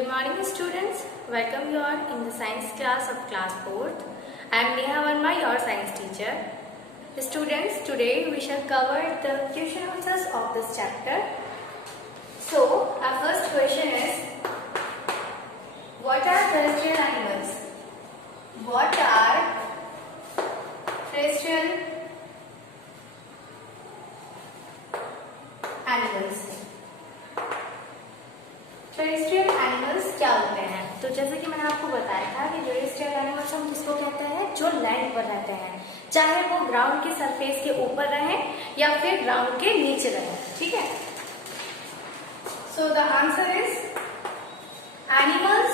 Good morning students, welcome you all in the science class of class 4th. I am Neha Verma, your science teacher. Students, today we shall cover the question answers of this chapter. So, our first question is, what are terrestrial animals? What are terrestrial animals? Terrestrial animals क्या होते हैं? तो जैसे कि मैंने आपको बताया था कि टेरेस्ट्रियल एनिमल्स हम किसको कहते हैं, जो लैंड पर रहते हैं, चाहे वो ग्राउंड के सरफेस के ऊपर रहे या फिर ग्राउंड के नीचे रहे. ठीक है. So the answer is animals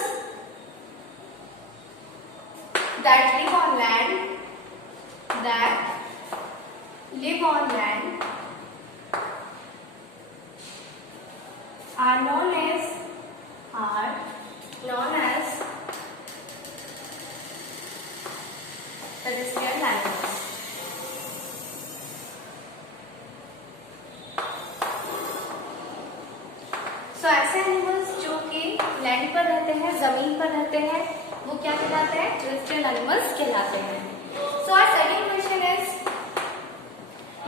that live on land, are known as terrestrial animals. So ऐसे एनिमल्स जो कि लैंड पर रहते हैं, जमीन पर रहते हैं, वो क्या कहलाते हैं? टेरेस्ट्रियल एनिमल्स कहलाते हैं. So our second question is,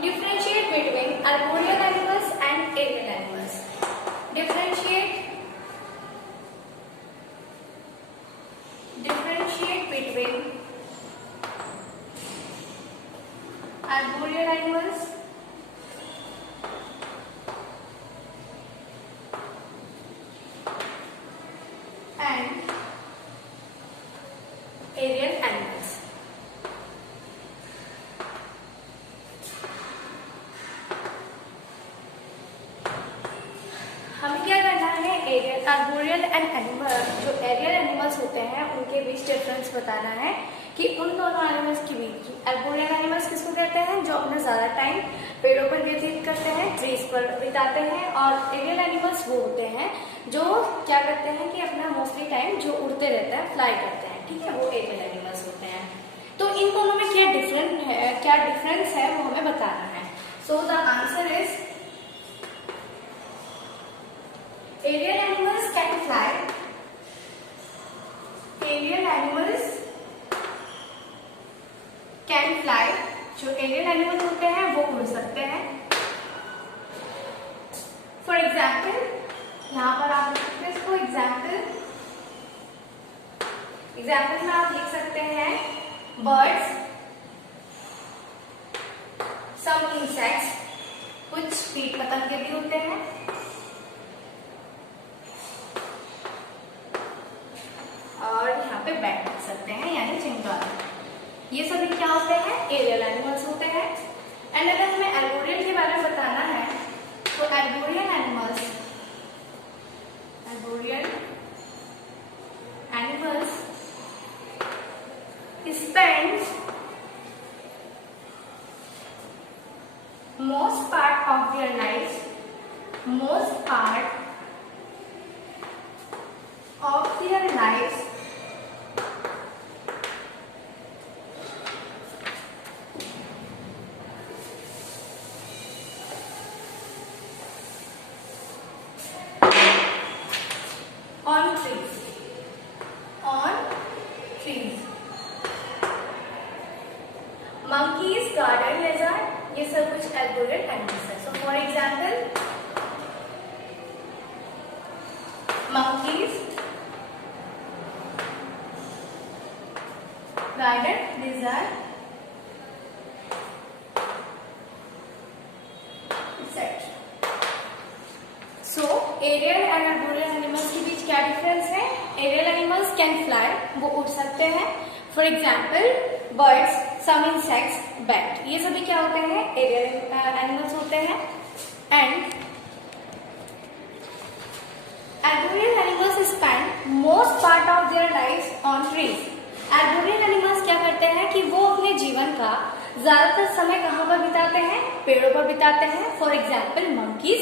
differentiate between arboreal animals and aerial animals. Differentiate between arboreal animals and aerial animals. हमें क्या करना है? आर्बोरियल एंड एनिमल, जो एरियल एनिमल्स होते हैं उनके बीच डिफरेंस बताना है कि उन दोनों एनिमल्स के बीच. आर्बोरियल एनिमल्स किसको कहते हैं? जो अपना ज्यादा टाइम पेड़ों पर व्यतीत करते हैं, ट्रीज पर बिताते हैं. और एरियल एनिमल्स वो होते हैं जो क्या करते हैं कि अपना मोस्टली टाइम जो उड़ते रहते हैं, फ्लाई करते हैं. ठीक है, वो एरियल एनिमल्स होते हैं. तो इन दोनों में क्या डिफरेंस है वो हमें बताना है. So the answer is, aerial animals can fly. Aerial animals can fly. जो aerial animals होते हैं वो उड़ सकते हैं. For example, यहाँ पर आप लिख सकते हैं इसको एग्जाम्पल में आप लिख सकते हैं birds, some insects, कुछ कीट पतंगे भी होते हैं, और यहाँ पे बैठ सकते हैं यानी चिंगारी. ये सभी क्या होते हैं? एरियल एनिमल्स होते हैं. एंड अगर हमें आर्बोरियल के बारे में बताना है तो arboreal animals spend most part of their lives on trees. Monkeys, garden lizard, ये सब कुछ आर्बोरियल एनिमल्स है. So for example, monkeys, garden lizard, etc. So aerial and arboreal animals के बीच क्या डिफरेंस है? एरियल एनिमल्स कैन फ्लाई, वो उड़ सकते हैं. For example, birds, some insects, bat, ये सभी क्या होते हैं? एरियल एनिमल्स होते हैं. And arboreal animals spend most part of their life on trees. Arboreal animals क्या करते हैं कि वो अपने जीवन का ज्यादातर समय कहाँ पर बिताते हैं? पेड़ों पर बिताते हैं. For example, monkeys,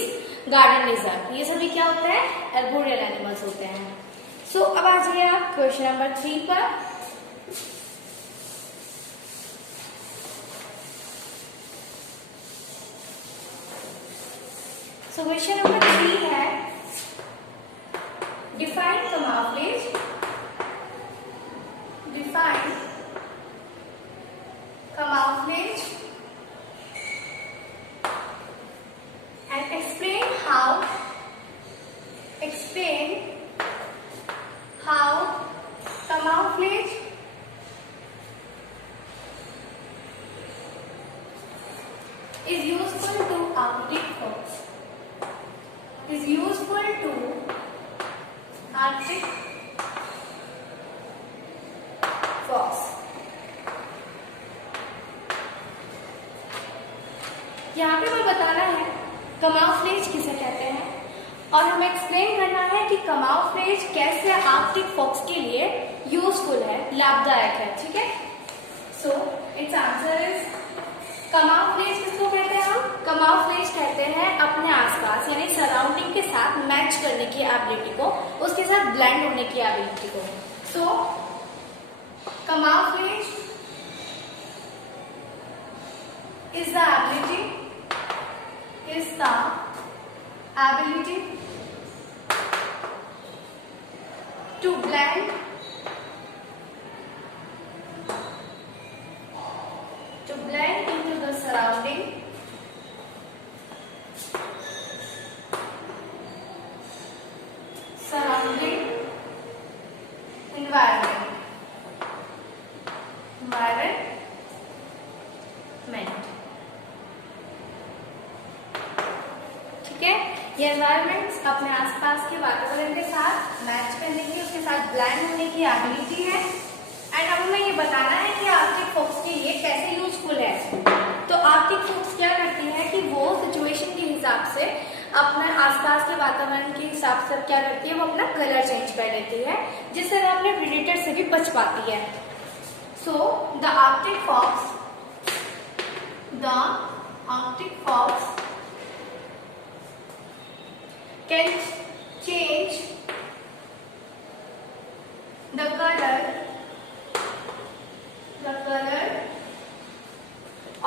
garden lizard, ये सभी क्या होते हैं? आर्बोरियल एनिमल्स होते हैं. सो अब आ जाइए आप क्वेश्चन नंबर 3 पर. सो क्वेश्चन नंबर 3 है, define camouflage. Define camouflage and explain how camouflage is useful to Arctic fox. Is useful to Arctic fox. यहाँ पे हमें बताना है कमाउफ्लेज किसे कहते हैं और हमें एक्सप्लेन करना है कि कमाउफ्लेज कैसे आर्कटिक फॉक्स के लिए यूजफुल है, लाभदायक है। ठीक है, सो इट्स आंसर इज कमाउफ्लेज किसको कहते हैं हम? कमाउफ्लेज कहते हैं अपने आसपास यानी सराउंडिंग के साथ मैच करने की एबिलिटी को, उसके साथ ब्लेंड होने की एबिलिटी को। सो कमाउफ्लेज is the ability to blend into the surrounding environment. ठीक है, ये एनवायरमेंट्स अपने आसपास के वातावरण के साथ मैच करने की, उसके साथ ब्लेंड होने की एबिलिटी है। एंड अब हमें ये बताना है कि आर्कटिक फॉक्स के लिए कैसे यूजफुल है। तो आर्कटिक फॉक्स क्या करती है कि वो सिचुएशन के हिसाब से अपने आसपास के वातावरण के हिसाब से क्या करती है, वो अपना कलर चेंज कर लेती है, जिससे वो अपने प्रेडेटर से भी बच पाती है। So the Arctic fox can change the color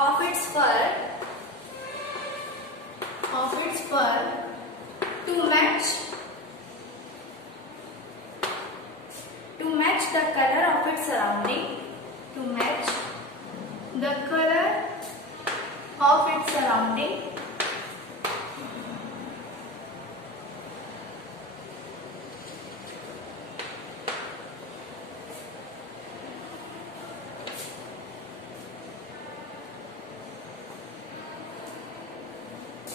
of its fur to match the color of its surrounding,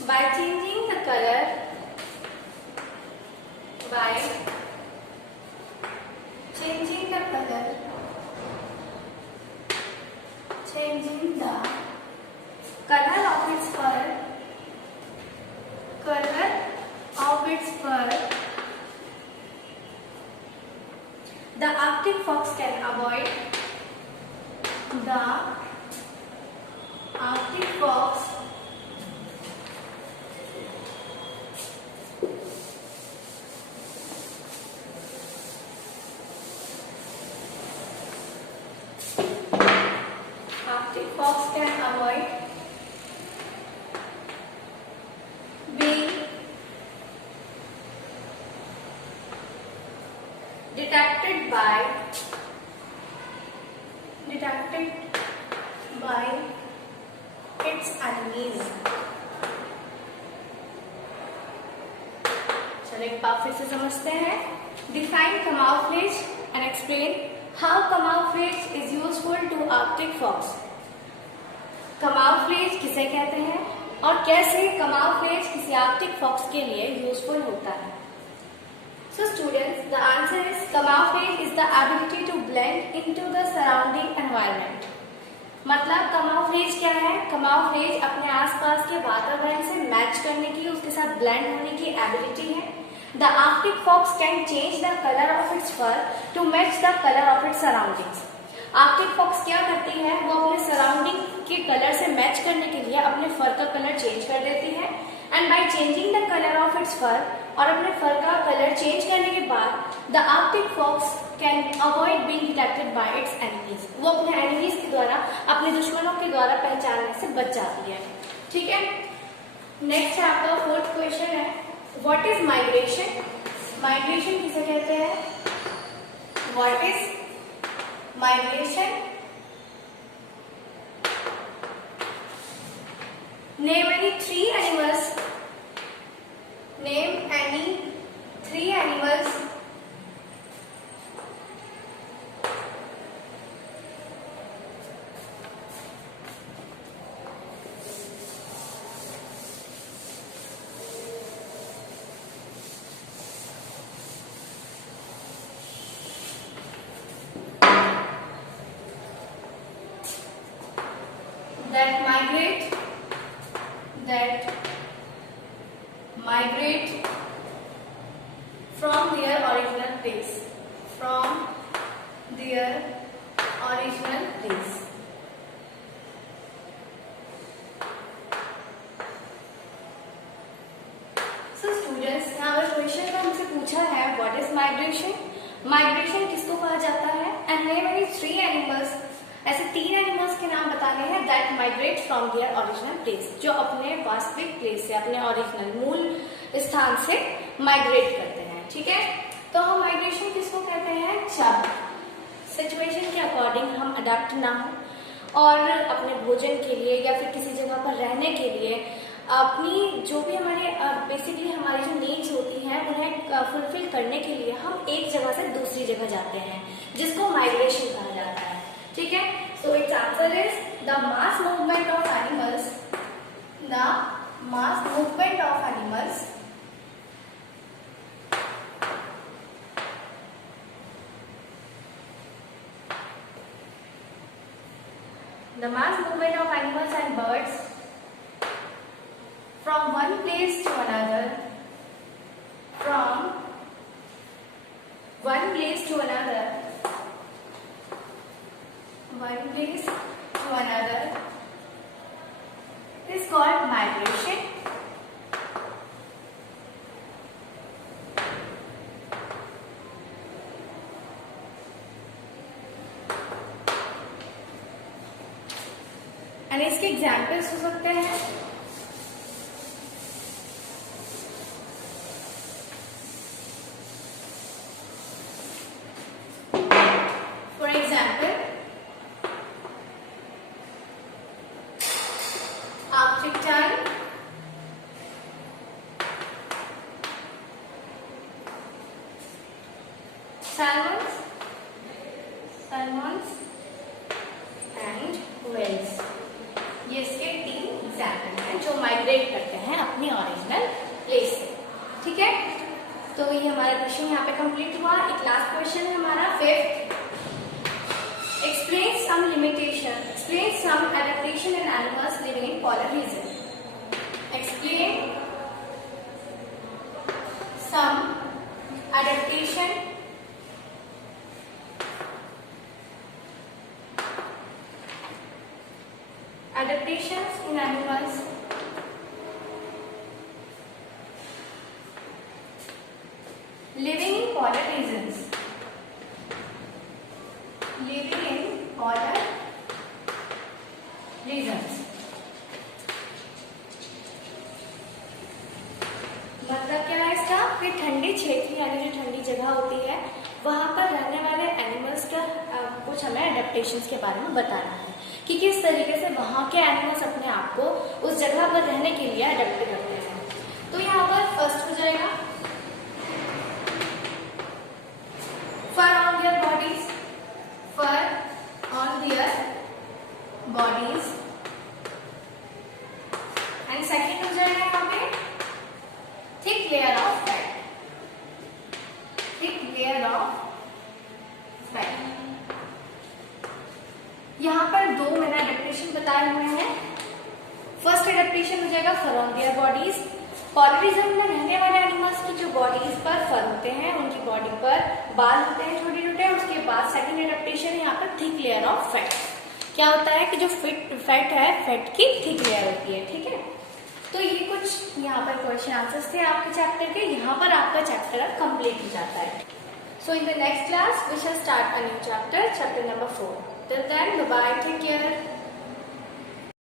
by changing the color of its fur, the Arctic fox can avoid being detected by its enemies। चलो एक बार फिर से समझते हैं। Define camouflage and explain how camouflage is useful to Arctic fox। camouflage किसे कहते हैं और कैसे camouflage किसी आर्कटिक फॉक्स के लिए यूजफुल होता है। So students, the answer is camouflage is the ability to blend into the surrounding environment। मतलब camouflage क्या है? camouflage अपने आसपास के वातावरण से मैच करने की, उसके साथ ब्लेंड होने की एबिलिटी है। The Arctic fox can change the color of its fur to match the color of its surroundings। Arctic fox क्या करती है, वो अपने सराउंडिंग के कलर से मैच करने के लिए अपने फर का कलर चेंज कर देती है। And by changing the colour of its fur, और अपने फर का कलर चेंज करने के बाद the Arctic fox can avoid being detected by its enemies. वो अपने एनिमीज के द्वारा, अपने दुश्मनों के द्वारा पहचानने से बच जाती है। ठीक है, नेक्स्ट आपका फोर्थ क्वेश्चन है, व्हाट इज माइग्रेशन? माइग्रेशन किसे कहते हैं? What is migration? Name any three animals, name any three animals that migrate from their original place, from their original place. So students, यहाँ पर क्वेश्चन में हमसे पूछा है व्हाट इज माइग्रेशन, माइग्रेशन किसको कहा जाता है, and name any three animals, ऐसे तीन एनिमल्स के नाम बताने हैं that migrate from their original place, जो अपने वास्तविक प्लेस से, अपने ओरिजिनल मूल स्थान से माइग्रेट करते हैं। ठीक है, तो हम माइग्रेशन किसको कहते हैं? जब सिचुएशन के अकॉर्डिंग हम अडेप्ट ना हो और अपने भोजन के लिए या फिर किसी जगह पर रहने के लिए अपनी जो भी हमारे बेसिकली हमारी जो नीड्स होती हैं उन्हें फुलफिल करने के लिए हम एक जगह से दूसरी जगह जाते हैं, जिसको माइग्रेशन कहा जाता है। ठीक है, so it's answer is the mass movement of animals, the mass movement of animals the mass movement of animals and birds from one place to another, from one place to another, one place to another is called migration. And इसके examples हो सकते हैं for example Arctic tern, salmons and whales, ये इसके तीन example हैं जो migrate करते हैं अपनी ओरिजिनल प्लेस से। ठीक है, तो ये हमारा क्वेश्चन यहाँ पे कंप्लीट हुआ। एक लास्ट क्वेश्चन है हमारा fifth, explain some limitation, explain some adaptation in animals living in polar region, explain some adaptation adaptations in animals living in polar regions, living in polar regions, मतलब क्या है इसका कि ठंडी क्षेत्र यानी जो ठंडी जगह होती है वहां पर रहने वाले एनिमल्स का कुछ हमें एडेप्टेशंस के बारे में बताना है कि किस तरीके से वहां के एनिमल्स अपने आप को उस जगह पर रहने के लिए अडेप्ट करते हैं। तो यहाँ पर फर्स्ट हो जाएगा fur on their bodies, fur on their bodies, and second हो जाएगा यहाँ पे thick layer of fat, thick layer of fat. यहाँ पर दो मैंने एडेप्टेशन बताए हुए हैं। फर्स्ट एडेप्टेशन हो जाएगा fur on their bodies, polar region में रहने वाले एनिमल्स की जो बॉडीज पर फर होते हैं, उनकी बॉडी पर बाल होते हैं छोटे छोटे। उसके बाद सेकंड एडेप्टेशन यहाँ पर थिक लेयर ऑफ फैट, क्या होता है कि जो फैट है, फैट की थिक लेयर होती है। ठीक है, तो ये कुछ यहाँ पर क्वेश्चन आंसर्स थे आपके चैप्टर के। यहाँ पर आपका चैप्टर अब कंप्लीट हो जाता है। So in the next class we shall start a new chapter, chapter number 4. Till then, bye bye, take care.